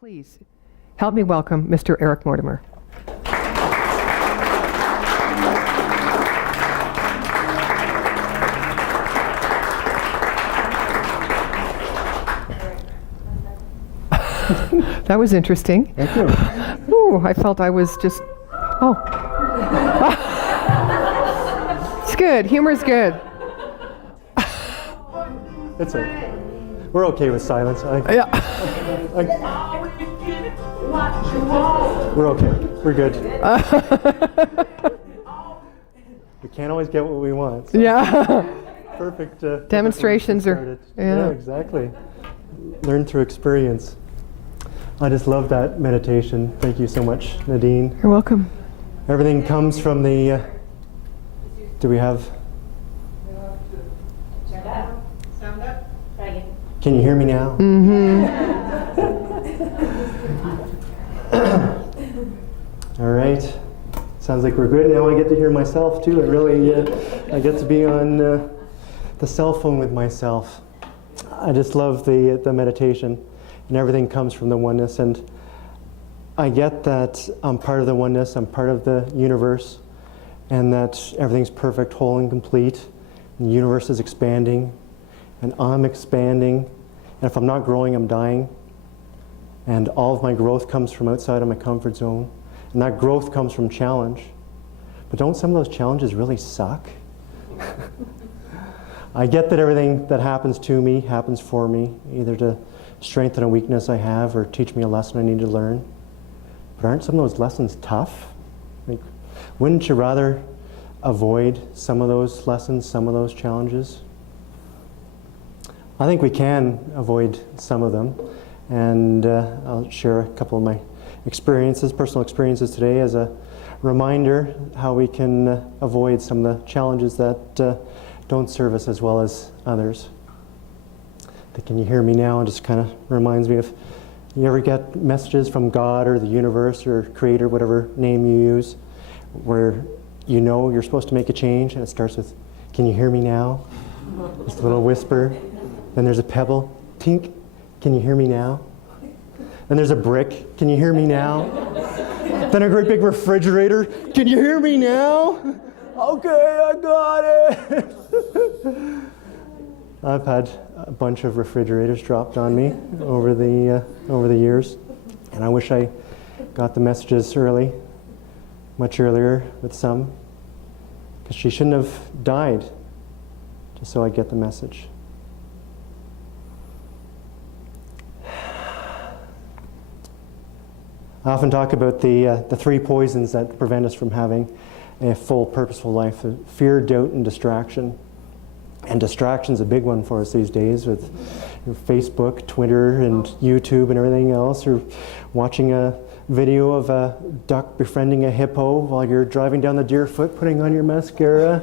Please help me welcome Mr. Eric Mortimer. That was interesting. Thank you. Ooh, I felt I was just, oh. It's good, humor's good. It's okay. We're okay with silence. Yeah. We're okay. We're good. We can't always get what we want. So Yeah. perfect. Demonstrations are, yeah, exactly. Learn through experience. I just love that meditation. Thank you so much, Nadine. You're welcome. Everything comes from the, do we have? Sound up. Try again. Can you hear me now? Mm-hmm. All right. Sounds like we're good. Now I get to hear myself too. I get to be on the cell phone with myself. I just love the meditation, and everything comes from the oneness. And I get that I'm part of the oneness. I'm part of the universe, and that everything's perfect, whole, and complete. And the universe is expanding, and I'm expanding. And if I'm not growing, I'm dying. And all of my growth comes from outside of my comfort zone. And that growth comes from challenge. But don't some of those challenges really suck? I get that everything that happens to me happens for me, either to strengthen a weakness I have or teach me a lesson I need to learn. But aren't some of those lessons tough? Like, wouldn't you rather avoid some of those lessons, some of those challenges? I think we can avoid some of them. And I'll share a couple of my experiences, personal experiences today as a reminder how we can avoid some of the challenges that don't serve us as well as others. Can you hear me now? It just kind of reminds me of, you ever get messages from God or the universe or Creator, whatever name you use, where you know you're supposed to make a change and it starts with, can you hear me now? Just a little whisper. Then there's a pebble, tink, can you hear me now? Then there's a brick, can you hear me now? Then a great big refrigerator, can you hear me now? Okay, I got it. I've had a bunch of refrigerators dropped on me over the years, and I wish I got the messages early, much earlier with some, because she shouldn't have died just so I get the message. I often talk about the three poisons that prevent us from having a full, purposeful life: fear, doubt, and distraction. And distraction's a big one for us these days with Facebook, Twitter, and YouTube, and everything else. Or watching a video of a duck befriending a hippo while you're driving down the Deerfoot, putting on your mascara.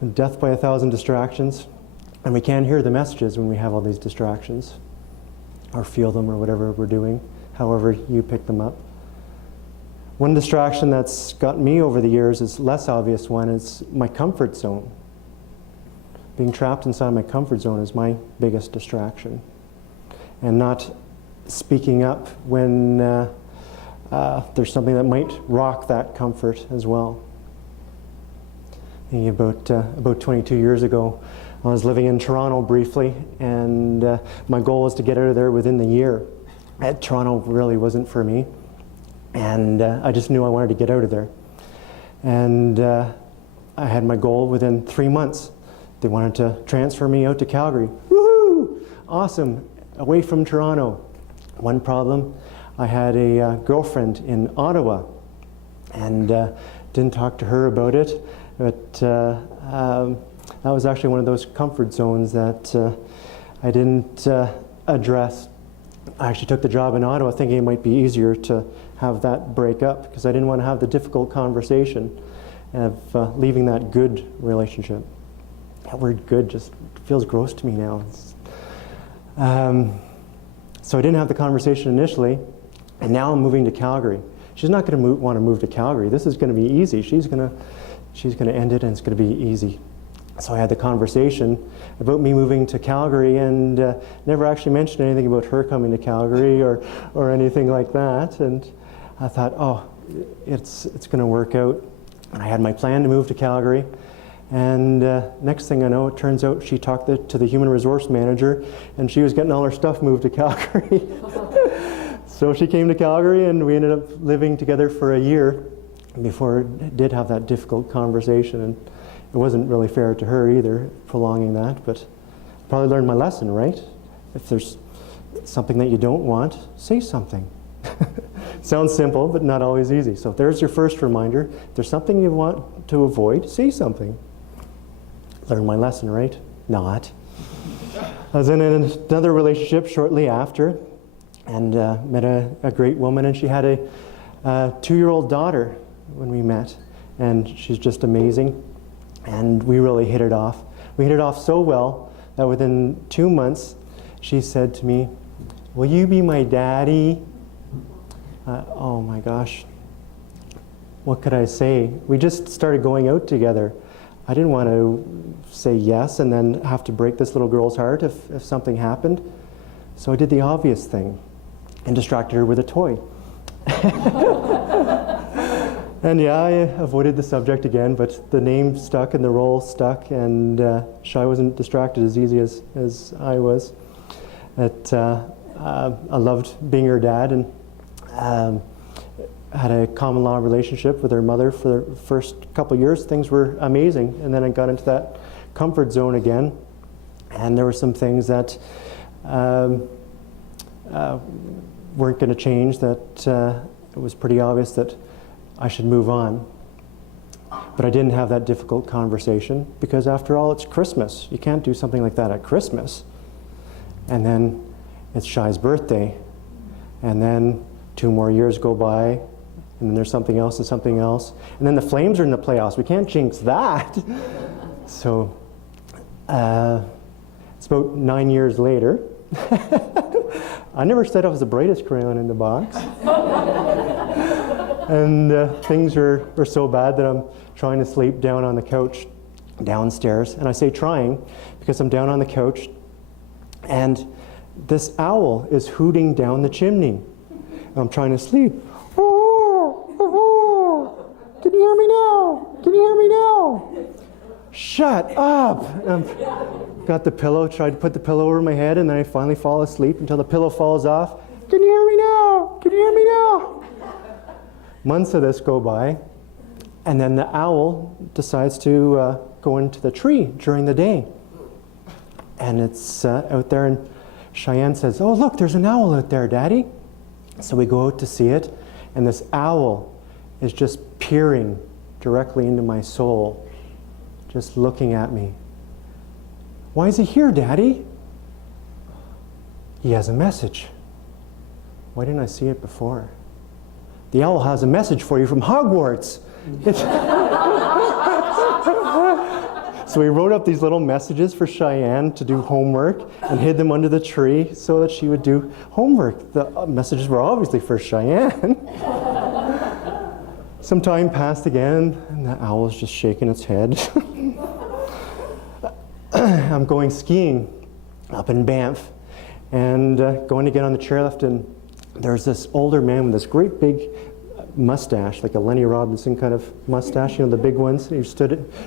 And death by 1,000 distractions. And we can't hear the messages when we have all these distractions, or feel them, or whatever we're doing, however you pick them up. One distraction that's got me over the years is less obvious one. It's my comfort zone. Being trapped inside my comfort zone is my biggest distraction. And not speaking up when there's something that might rock that comfort as well. Thinking about 22 years ago, I was living in Toronto briefly, and my goal was to get out of there within the year. Toronto really wasn't for me, and I just knew I wanted to get out of there. And I had my goal within 3 months. They wanted to transfer me out to Calgary. Woohoo! Awesome, away from Toronto. One problem, I had a girlfriend in Ottawa, and didn't talk to her about it, but that was actually one of those comfort zones that I didn't address. I actually took the job in Ottawa thinking it might be easier to have that break up, because I didn't want to have the difficult conversation of leaving that good relationship. That word good just feels gross to me now. So I didn't have the conversation initially, and now I'm moving to Calgary. She's not going to want to move to Calgary. This is going to be easy. She's going to end it, and it's going to be easy. So I had the conversation about me moving to Calgary, and never actually mentioned anything about her coming to Calgary or anything like that. And I thought, oh, it's going to work out. And I had my plan to move to Calgary. And next thing I know, it turns out she talked to the human resource manager, and she was getting all her stuff moved to Calgary. So she came to Calgary, and we ended up living together for a year before I did have that difficult conversation. And it wasn't really fair to her either, prolonging that, but probably learned my lesson, right? If there's something that you don't want, say something. Sounds simple, but not always easy. So there's your first reminder. If there's something you want to avoid, say something. Learned my lesson, right? Not. I was in another relationship shortly after, and met a great woman, and she had a 2-year-old daughter when we met, and she's just amazing. And we really hit it off. We hit it off so well that within 2 months, she said to me, "Will you be my daddy?" Oh my gosh. What could I say? We just started going out together. I didn't want to say yes and then have to break this little girl's heart if something happened. So I did the obvious thing and distracted her with a toy. And yeah, I avoided the subject again, but the name stuck and the role stuck, and Shai wasn't distracted as easy as I was. I loved being her dad, and had a common law relationship with her mother for the first couple years. Things were amazing, and then I got into that comfort zone again, and there were some things that weren't going to change, that it was pretty obvious that I should move on. But I didn't have that difficult conversation because after all, it's Christmas. You can't do something like that at Christmas. And then it's Shai's birthday. And then 2 more years go by, and then there's something else and something else. And then the Flames are in the playoffs. We can't jinx that. So it's about 9 years later. I never said I was the brightest crayon in the box. And things were so bad that I'm trying to sleep down on the couch downstairs. And I say trying because I'm down on the couch and this owl is hooting down the chimney. I'm trying to sleep. Oh, oh, oh. Can you hear me now? Can you hear me now? Shut up. Got the pillow, tried to put the pillow over my head, and then I finally fall asleep until the pillow falls off. Can you hear me now? Can you hear me now? Months of this go by, and then the owl decides to go into the tree during the day. And it's out there, and Cheyenne says, "Oh, look, there's an owl out there, Daddy." So we go out to see it, and this owl is just peering directly into my soul, just looking at me. "Why is he here, Daddy?" "He has a message." Why didn't I see it before? The owl has a message for you from Hogwarts. So we wrote up these little messages for Cheyenne to do homework and hid them under the tree so that she would do homework. The messages were obviously for Cheyenne. Some time passed again, and the owl is just shaking its head. I'm going skiing up in Banff and going to get on the chairlift, and there's this older man with this great big mustache, like a Lenny Robinson kind of mustache, you know, the big ones.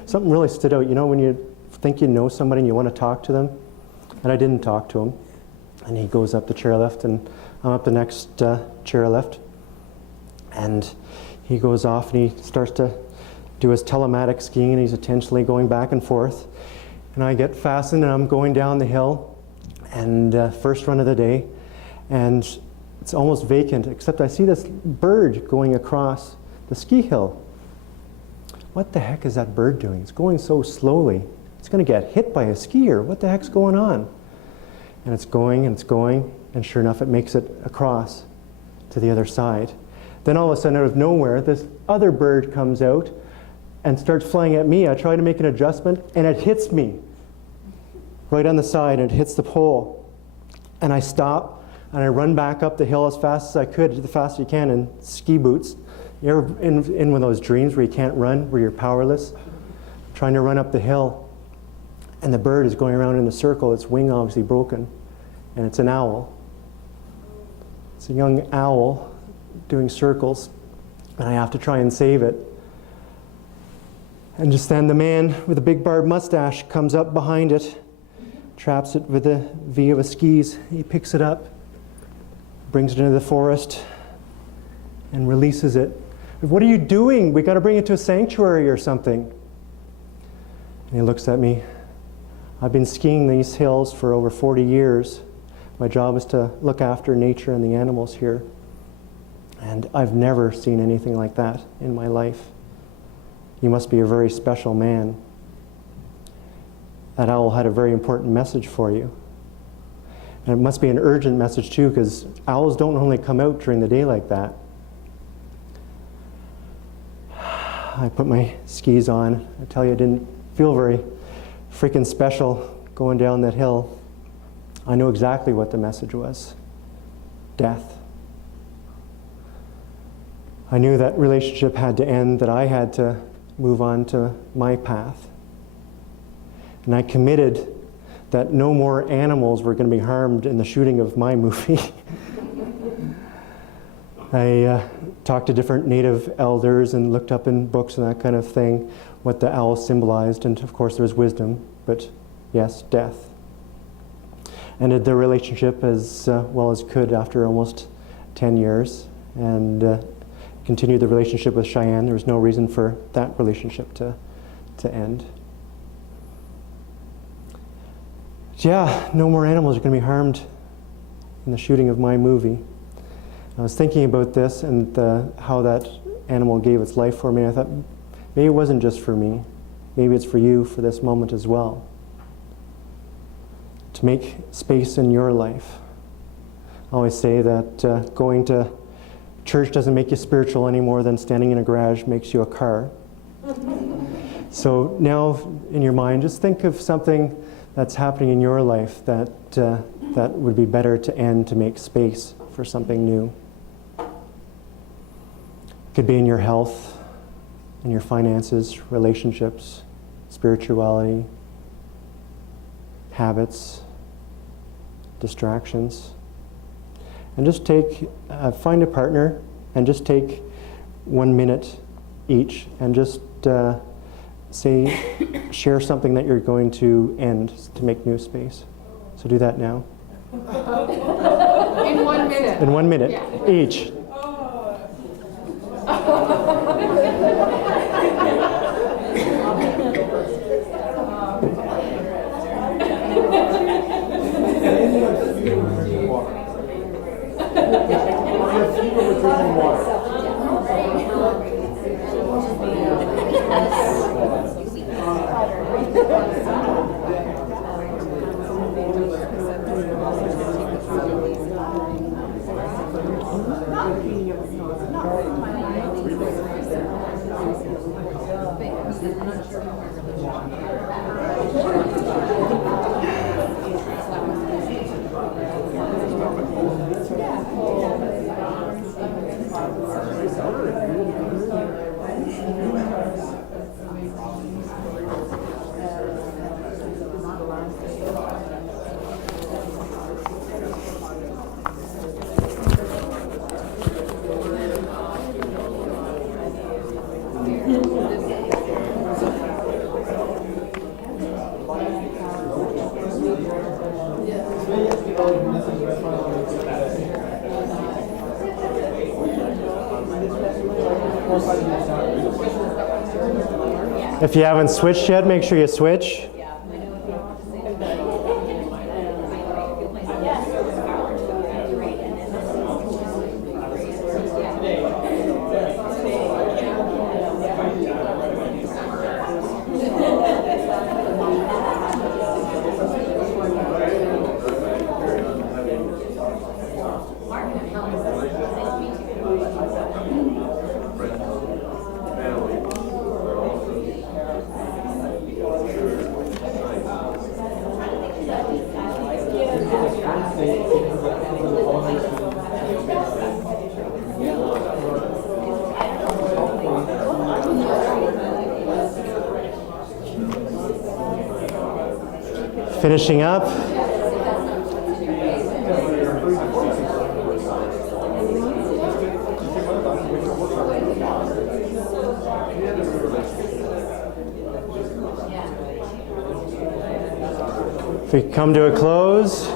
Something really stood out. You know, when you think you know somebody and you want to talk to them? And I didn't talk to him. And he goes up the chairlift, and I'm up the next chairlift. And he goes off and he starts to do his telematic skiing, and he's intentionally going back and forth. And I get fastened, and I'm going down the hill, and first run of the day, and it's almost vacant, except I see this bird going across the ski hill. What the heck is that bird doing? It's going so slowly. It's going to get hit by a skier. What the heck's going on? And it's going, and it's going, and sure enough, it makes it across to the other side. Then all of a sudden, out of nowhere, this other bird comes out and starts flying at me. I try to make an adjustment, and it hits me right on the side, and it hits the pole. And I stop, and I run back up the hill as fast as I could, the fastest you can in ski boots. You ever in one of those dreams where you can't run, where you're powerless? Trying to run up the hill. And the bird is going around in a circle, its wing obviously broken, and it's an owl. It's a young owl doing circles, and I have to try and save it. And just then the man with a big barbed mustache comes up behind it, traps it with the V of his skis. He picks it up, brings it into the forest, and releases it. What are you doing? We got to bring it to a sanctuary or something. And he looks at me. I've been skiing these hills for over 40 years. My job is to look after nature and the animals here. And I've never seen anything like that in my life. You must be a very special man. That owl had a very important message for you. And it must be an urgent message too, because owls don't normally come out during the day like that. I put my skis on. I tell you, I didn't feel very freaking special going down that hill. I know exactly what the message was. Death. I knew that relationship had to end, that I had to move on to my path. And I committed that no more animals were going to be harmed in the shooting of my movie. I talked to different native elders and looked up in books and that kind of thing what the owl symbolized, and of course there's wisdom, but yes, death. Ended the relationship as well as could after almost 10 years, and continued the relationship with Cheyenne. There was no reason for that relationship to end. Yeah, no more animals are going to be harmed in the shooting of my movie. I was thinking about this and how that animal gave its life for me. I thought, maybe it wasn't just for me. Maybe it's for you for this moment as well. To make space in your life. I always say that going to church doesn't make you spiritual any more than standing in a garage makes you a car. So now in your mind, just think of something that's happening in your life that would be better to end to make space for something new. It could be in your health, in your finances, relationships, spirituality, habits, distractions. And just find a partner and just take 1 minute each and just share something that you're going to end to make new space. So do that now. In 1 minute. In 1 minute, Yeah. each. If you haven't switched yet, make sure you switch. Finishing up. If we come to a close.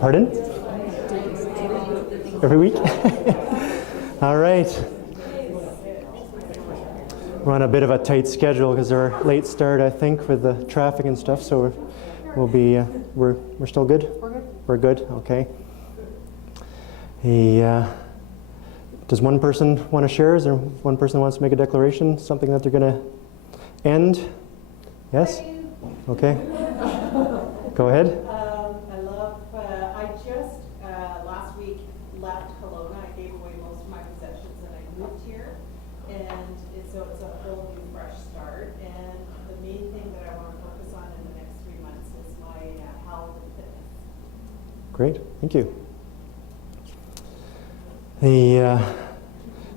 Pardon? Every week? All right. We're on a bit of a tight schedule because of our late start, I think, with the traffic and stuff. So we'll be we're still good. We're good. We're good. Okay. Does one person want to share? Is there one person who wants to make a declaration? Something that they're going to end? Yes. Okay. Go ahead. I love. I just last week left Kelowna. I gave away most of my possessions, and I moved here, and so it's a whole new, fresh start. And the main thing that I want to focus on in the next 3 months is my health and fitness. Great. Thank you. The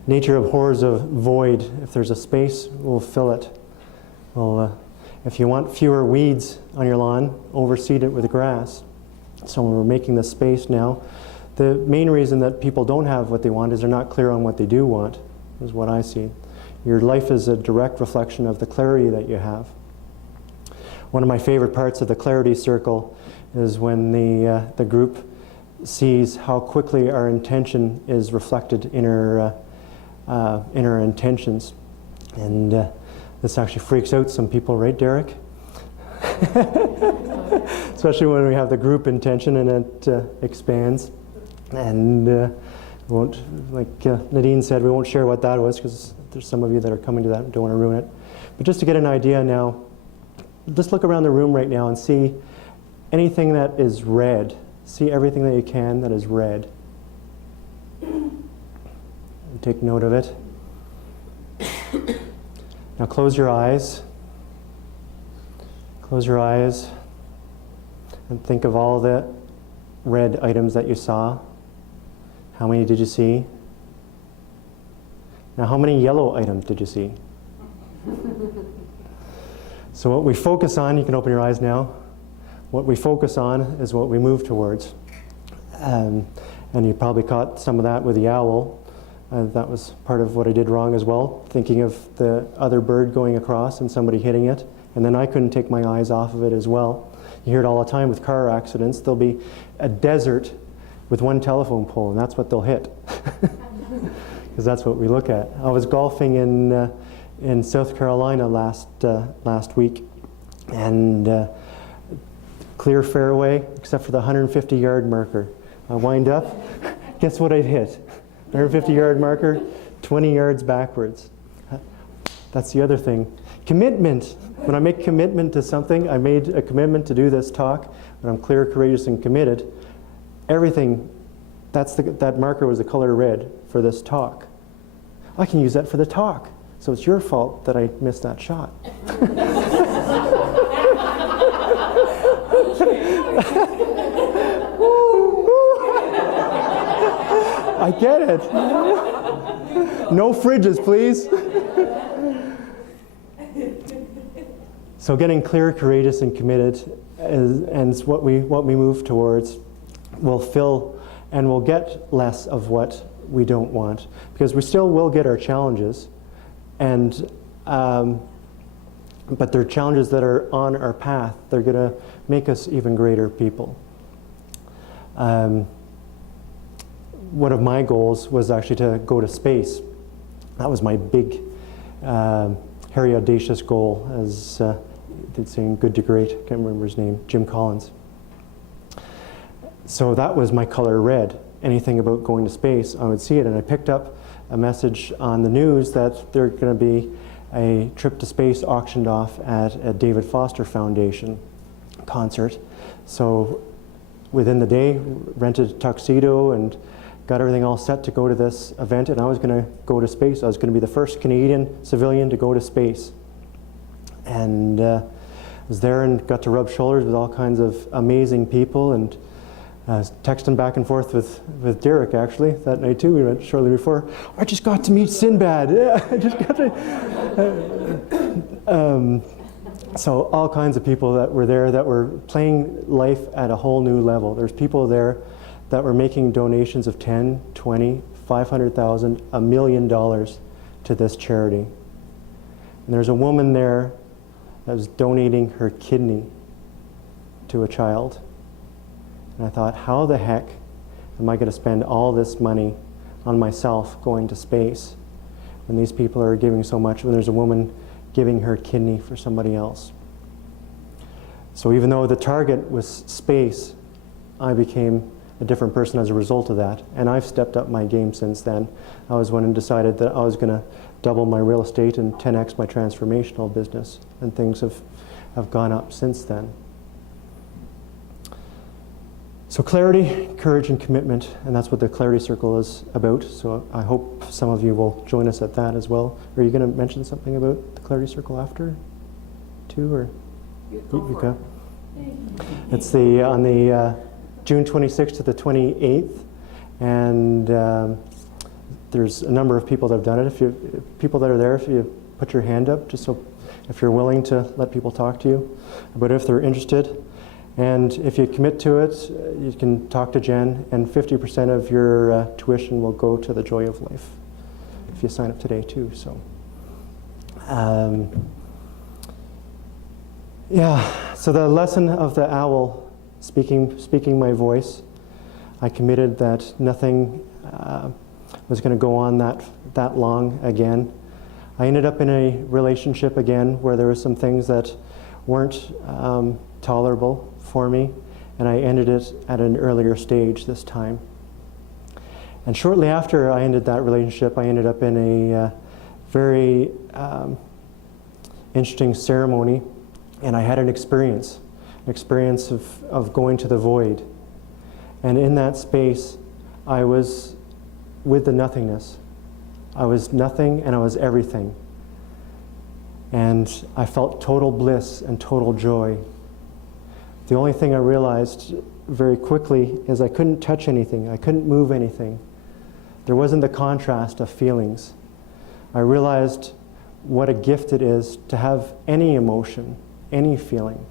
nature abhors a void. If there's a space, we'll fill it. Well, if you want fewer weeds on your lawn, overseed it with grass. So when we're making the space now, the main reason that people don't have what they want is they're not clear on what they do want, is what I see. Your life is a direct reflection of the clarity that you have. One of my favorite parts of the clarity circle is when the group sees how quickly our intention is reflected in our intentions. And this actually freaks out some people, right, Derek? Especially when we have the group intention and it expands. And won't, like Nadine said, we won't share what that was because there's some of you that are coming to that and don't want to ruin it. But just to get an idea now, just look around the room right now and see anything that is red. See everything that you can that is red. And take note of it. Now close your eyes. Close your eyes and think of all the red items that you saw. How many did you see? Now how many yellow items did you see? So what we focus on, you can open your eyes now. What we focus on is what we move towards. And you probably caught some of that with the owl. That was part of what I did wrong as well, thinking of the other bird going across and somebody hitting it. And then I couldn't take my eyes off of it as well. You hear it all the time with car accidents. There'll be a desert with one telephone pole, and that's what they'll hit. Because that's what we look at. I was golfing in South Carolina last week, and clear fairway, except for the 150-yard marker. I wind up, guess what I'd hit? 150-yard marker, 20 yards backwards. That's the other thing. Commitment. When I make commitment to something, I made a commitment to do this talk, when I'm clear, courageous, and committed, everything, that marker was the color red for this talk. I can use that for the talk. So it's your fault that I missed that shot. I get it. No fridges, please. So getting clear, courageous, and committed and what we move towards will fill and we'll get less of what we don't want, because we still will get our challenges, and but they're challenges that are on our path. They're going to make us even greater people. One of my goals was actually to go to space. That was my big, hairy, audacious goal, as they'd say, good to great. I can't remember his name, Jim Collins. So that was my color red. Anything about going to space, I would see it. And I picked up a message on the news that there's going to be a trip to space auctioned off at a David Foster Foundation concert. So within the day, rented a tuxedo and got everything all set to go to this event, and I was going to go to space. I was going to be the first Canadian civilian to go to space. And was there and got to rub shoulders with all kinds of amazing people, and texting back and forth with Derek actually that night too. We went shortly before. I just got to meet Sinbad. Yeah, I just got to. So all kinds of people that were there that were playing life at a whole new level. There's people there that were making donations of 10, 20, 500,000, $1 million to this charity. And there's a woman there that was donating her kidney to a child. And I thought, how the heck am I going to spend all this money on myself going to space when these people are giving so much, when there's a woman giving her kidney for somebody else? So even though the target was space, I became a different person as a result of that. And I've stepped up my game since then. I was one and decided that I was going to double my real estate and 10x my transformational business. And things have gone up since then. So clarity, courage, and commitment, and that's what the Clarity Circle is about. So I hope some of you will join us at that as well. Are you going to mention something about the Clarity Circle after, too, or you go? It's on the June 26th to the 28th, and there's a number of people that have done it. People that are there, if you put your hand up, just so if you're willing to let people talk to you about if they're interested. And if you commit to it, you can talk to Jen, and 50% of your tuition will go to the Joy of Life if you sign up today too. So, yeah. So the lesson of the owl, speaking my voice, I committed that nothing was going to go on that long again. I ended up in a relationship again where there were some things that weren't tolerable for me, and I ended it at an earlier stage this time. And shortly after I ended that relationship, I ended up in a very interesting ceremony, and I had an experience of going to the void. And in that space, I was with the nothingness. I was nothing and I was everything. And I felt total bliss and total joy. The only thing I realized very quickly is I couldn't touch anything. I couldn't move anything. There wasn't the contrast of feelings. I realized what a gift it is to have any emotion, any feeling.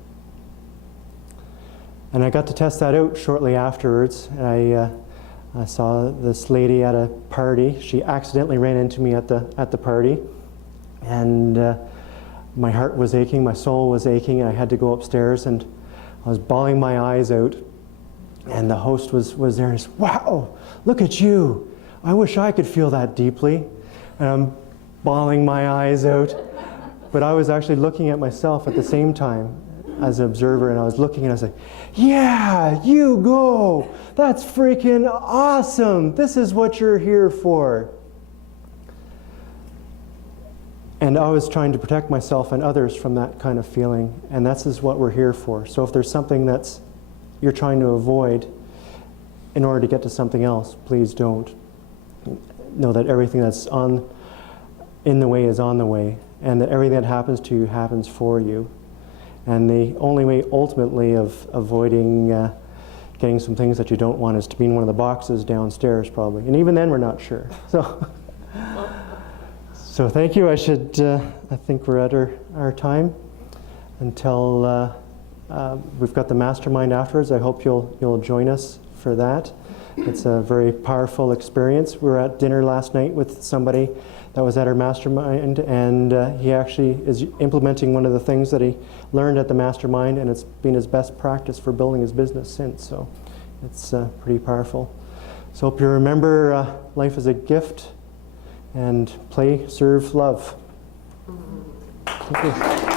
And I got to test that out shortly afterwards. I saw this lady at a party. She accidentally ran into me at the party. And my heart was aching, my soul was aching, and I had to go upstairs, and I was bawling my eyes out, and the host was there and he said, "Wow, look at you. I wish I could feel that deeply." And I'm bawling my eyes out. But I was actually looking at myself at the same time as an observer, and I was looking and I was like, "Yeah, you go. That's freaking awesome. This is what you're here for." And I was trying to protect myself and others from that kind of feeling, and that's is what we're here for. So if there's something that's you're trying to avoid in order to get to something else, please don't. Know that everything that's in the way is on the way, and that everything that happens to you happens for you. And the only way ultimately of avoiding getting some things that you don't want is to be in one of the boxes downstairs probably. And even then we're not sure. So thank you. I think we're at our time until we've got the mastermind afterwards. I hope you'll join us for that. It's a very powerful experience. We were at dinner last night with somebody that was at our mastermind, and he actually is implementing one of the things that he learned at the mastermind, and it's been his best practice for building his business since. So it's pretty powerful. So hope you remember life is a gift. And play, serve, love. Thank you.